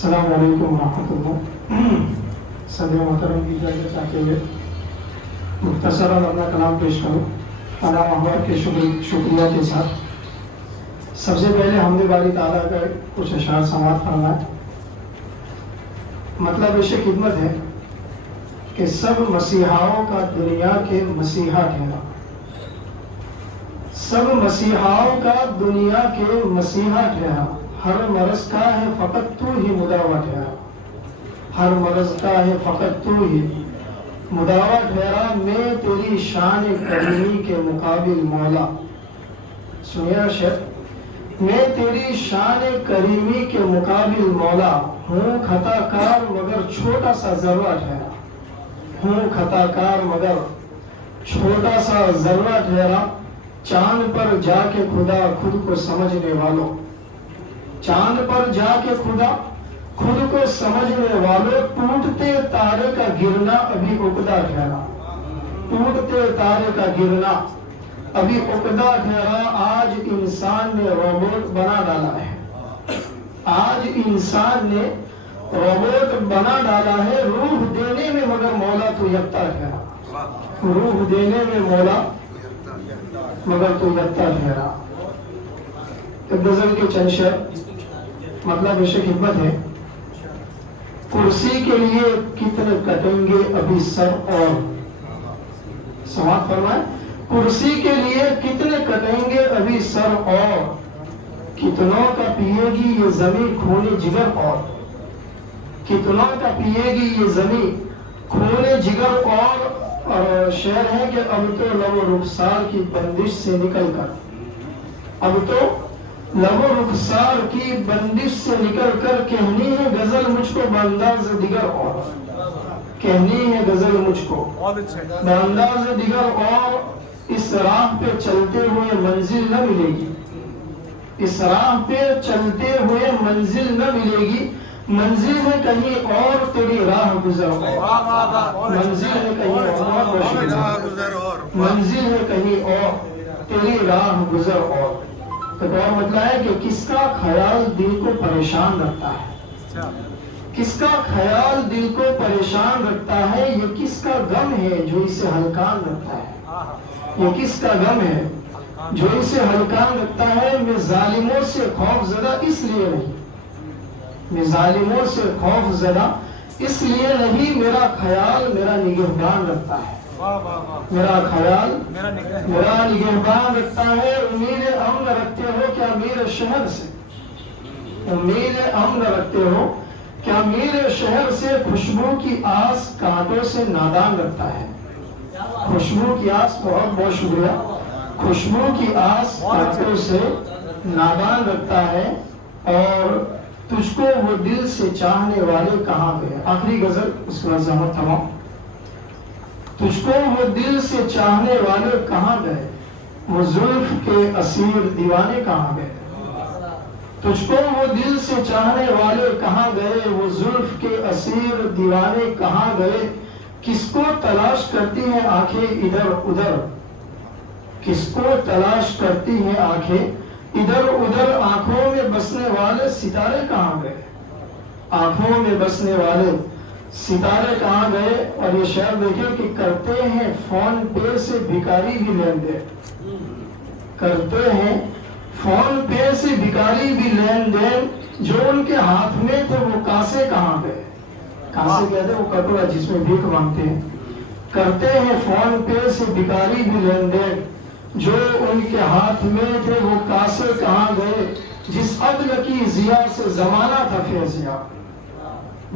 السلام علیکم ورحمۃ اللہ۔ صدر محترم کی اجازت چاہتے ہوئے مختصراً اپنا کلام پیش کروں فلاح احباب کے شکریہ کے ساتھ۔ سب سے پہلے حمد باری تعالیٰ کا کچھ اشعار سماعت کرنا ہے۔ مطلب ایش خدمت ہے کہ سب مسیحاؤں کا دنیا کے مسیحا ٹھہرا، سب مسیحاؤں کا دنیا کے مسیحا ٹھہرا، ہر مرض کا ہے فقط تو ہی مداوا ٹھہرا، ہر مرض کا ہے فقط تو ہی مداوا ٹھہرا، میں تیری شان کریمی کے مقابل مولا۔ سنیا شیخ، میں تیری شان کریمی کے مقابل مولا، ہوں خطا کار مگر چھوٹا سا ذرہ ٹھہرا، ہوں خطا کار مگر چھوٹا سا ذرہ ٹھہرا، چاند پر جا کے خدا خود کو سمجھنے والوں، چاند پر جا کے خدا خود کو سمجھنے والوں، ٹوٹتے تارے کا گرنا ابھی عقدہ ٹھہرا، ٹوٹتے تارے کا گرنا ابھی عقدہ ٹھہرا، آج انسان نے روبوٹ بنا ڈالا ہے، آج انسان نے روبوٹ بنا ڈالا ہے، روح دینے میں مگر مولا تو یکتا ٹھہرا، روح دینے میں مولا مگر تو یکتا ٹھہرا۔ ایک غزل کے چند شعر، مطلب ایش خدمت ہے، کرسی کے لیے کتنے کٹیں گے ابھی سر اور، سماعت فرمائیں، کرسی کے لیے کتنے کٹیں گے ابھی سر اور، کتنوں کا پیے گی یہ زمین خون جگر اور، کتنوں کا پیے گی یہ زمین خون جگر اور شعر ہے کہ اب تو لب و رخسار کی بندش سے نکل کر، اب تو لب و رخسار کی بندش سے نکل کر کہنی ہے غزل مجھ کو بانداز دیگر اور، کہنی ہے غزل مجھ کو بانداز دیگر اور، اس راہ پہ چلتے ہوئے منزل نہ ملے گی، اس راہ پہ چلتے ہوئے منزل نہ ملے گی، منزل ہے کہیں اور تیری راہ گزر اور، منزل ہے کہیں اور، منزل ہے کہیں اور تیری راہ گزر اور۔ تو اور مطلب ہے کہ کس کا خیال دل کو پریشان رکھتا ہے، کس کا خیال دل کو پریشان رکھتا ہے، یہ کس کا غم ہے جو اسے ہلکان رکھتا ہے، یہ کس کا غم ہے جو اسے ہلکان رکھتا ہے، میں ظالموں سے خوف زدہ اس لیے نہیں، میں ظالموں سے خوف زدہ اس لیے نہیں، میرا خیال میرا نگہبان رکھتا ہے، میرا خیال میرا نگہبان رکھتا ہے، امید امن رکھتے ہو کیا میرے شہر سے، امید امن رکھتے ہو کیا میرے شہر سے، خوشبو کی آس کانٹوں سے نادان رکھتا ہے، خوشبو کی آس، بہت بہت شکریہ، خوشبو کی آس کانٹوں سے نادان رکھتا ہے، اور تجھ کو وہ دل سے چاہنے والے کہاں گئے۔ آخری غزل، اس کا زحمت تمام، تجھ کو وہ دل سے چاہنے والے کہاں گئے، وہ زلف کے اسیر دیوانے کہاں گئے، تجھ کو وہ دل سے چاہنے والے کہاں گئے، وہ زلف کے اسیر دیوانے کہاں گئے، کس کو تلاش کرتی ہیں آنکھیں ادھر ادھر، کس کو تلاش کرتی ہیں آنکھیں ادھر ادھر، آنکھوں میں بسنے والے ستارے کہاں گئے، آنکھوں میں بسنے والے ستارے کہاں گئے۔ اور یہ شعر دیکھیں کہ کرتے ہیں فون پے سے بھکاری بھی لین دین، کرتے ہیں فون پے سے بھکاری بھی لین دین، جو ان کے ہاتھ میں تھے وہ کاسے کہاں گئے، کاسے کہتے ہیں وہ کٹورا جس میں بھیک مانگتے ہیں، کرتے ہیں فون پے سے بھکاری بھی لین دین، جو ان کے ہاتھ میں تھے وہ کاسے کہاں گئے، جس عدل کی ضیا سے زمانہ تھا فیضیاب،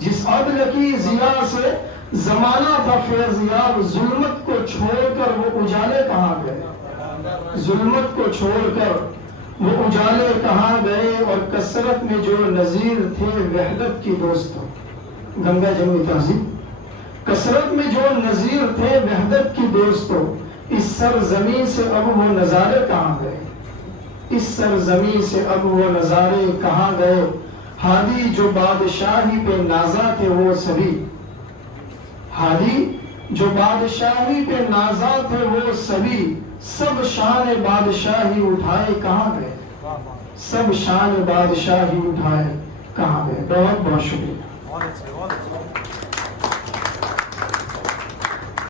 جس عدل کی ضیا سے زمانہ تھا فیضیاب، ظلمت کو چھوڑ کر وہ اجالے کہاں گئے، ظلمت کو چھوڑ کر وہ اجالے کہاں گئے، اور کثرت میں جو نظیر تھے وحدت کی دوستوں، گنگا جمعی تہذیب، کثرت میں جو نظیر تھے وحدت کی دوستوں، اس سرزمین سے اب وہ نظارے کہاں گئے، اس سرزمین سے اب وہ نظارے کہاں گئے، ہادی جو بادشاہی پہ نازا تھے وہ سبھی، ہادی جو بادشاہی پہ نازا تھے وہ سبھی، سب شان بادشاہی اٹھائے کہاں گئے، سب شان بادشاہی اٹھائے کہاں گئے۔ بہت بہت شکریہ. بہت اچھے.